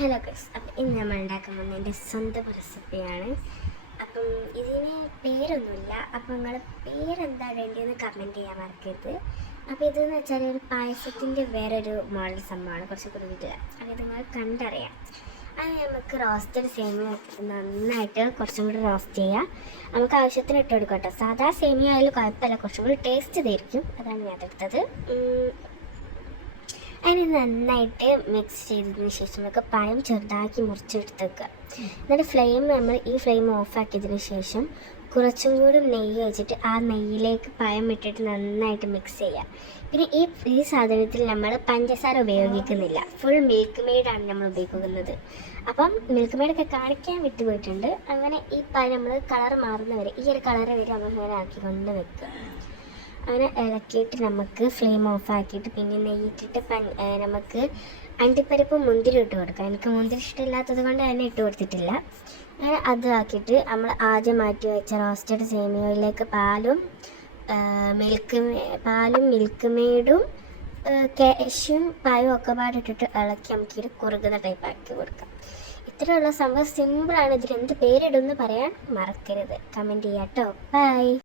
Hello guys, അപ്പം ഇന്ന് നമ്മൾ ഉണ്ടാക്കാൻ പോകുന്ന എൻ്റെ സ്വന്തം റെസിപ്പിയാണ്. അപ്പം ഇതിന് പേരൊന്നുമില്ല. അപ്പം നിങ്ങൾ പേരെന്താ വേണ്ടിയെന്ന് കമൻറ്റ് ചെയ്യാൻ മറക്കരുത്. അപ്പോൾ ഇതെന്ന് വെച്ചാൽ ഒരു പായസത്തിൻ്റെ വേറൊരു മോഡൽ സംഭവമാണ്, കുറച്ച് കൂടുതൽ. അപ്പോൾ ഇത് നിങ്ങൾ കണ്ടറിയാം. അത് നമുക്ക് റോസ്റ്റഡ് സേമിയ നന്നായിട്ട് കുറച്ചും കൂടി റോസ്റ്റ് ചെയ്യാം. നമുക്ക് ആവശ്യത്തിന് ഇട്ട് കൊടുക്കാം കേട്ടോ. സാധാ സേമിയ ആയാലും കുഴപ്പമില്ല, കുറച്ചും കൂടി ടേസ്റ്റ് ഇതായിരിക്കും. അതാണ് ഞാൻ എടുത്തത്. അതിന് നന്നായിട്ട് മിക്സ് ചെയ്തതിന് ശേഷം നമുക്ക് പഴം ചെറുതാക്കി മുറിച്ചെടുത്ത് വെക്കുക. എന്നിട്ട് ഈ ഫ്ലെയിം ഓഫാക്കിയതിന് ശേഷം കുറച്ചും കൂടി നെയ്യ് വെച്ചിട്ട് ആ നെയ്യിലേക്ക് പഴം ഇട്ടിട്ട് നന്നായിട്ട് മിക്സ് ചെയ്യുക. പിന്നെ ഈ സാധനത്തിൽ നമ്മൾ പഞ്ചസാര ഉപയോഗിക്കുന്നില്ല, ഫുൾ മിൽക്ക് മെയ്ഡാണ് നമ്മൾ ഉപയോഗിക്കുന്നത്. അപ്പം മിൽക്ക് മെയ്ഡൊക്കെ കാണിക്കാൻ വിട്ടുപോയിട്ടുണ്ട്. അങ്ങനെ ഈ പഴം നമ്മൾ കളർ മാറുന്നവരെ, ഈ ഒരു കളറ് വരെ നമ്മൾ ഇങ്ങനെ ആക്കിക്കൊണ്ട് വെക്കുക. അങ്ങനെ ഇളക്കിയിട്ട് നമുക്ക് ഫ്ലെയിം ഓഫാക്കിയിട്ട് പിന്നെ നെയ്യിട്ടിട്ട് നമുക്ക് അണ്ടിപ്പരിപ്പ് മുന്തിരി ഇട്ട് കൊടുക്കാം. എനിക്ക് മുന്തിരി ഇഷ്ടമില്ലാത്തത് കൊണ്ട് തന്നെ ഇട്ട് കൊടുത്തിട്ടില്ല. അങ്ങനെ അത് ആക്കിയിട്ട് നമ്മൾ ആദ്യം മാറ്റി വെച്ച റോസ്റ്റഡ് സേമിയയിലേക്ക് പാലും മിൽക്ക് മെയ്ഡും കാഷ്യും പായും ഒക്കെ പാടിട്ടിട്ട് ഇളക്കി നമുക്കിത് കുറുകുന്ന ടൈപ്പാക്കി കൊടുക്കാം. ഇത്രയുള്ള സംഭവം സിമ്പിളാണ്. ഇതിൽ എന്ത് പേരിടുമെന്ന് പറയാൻ മറക്കരുത്. കമൻറ്റ് ചെയ്യാം കേട്ടോ. ബൈ.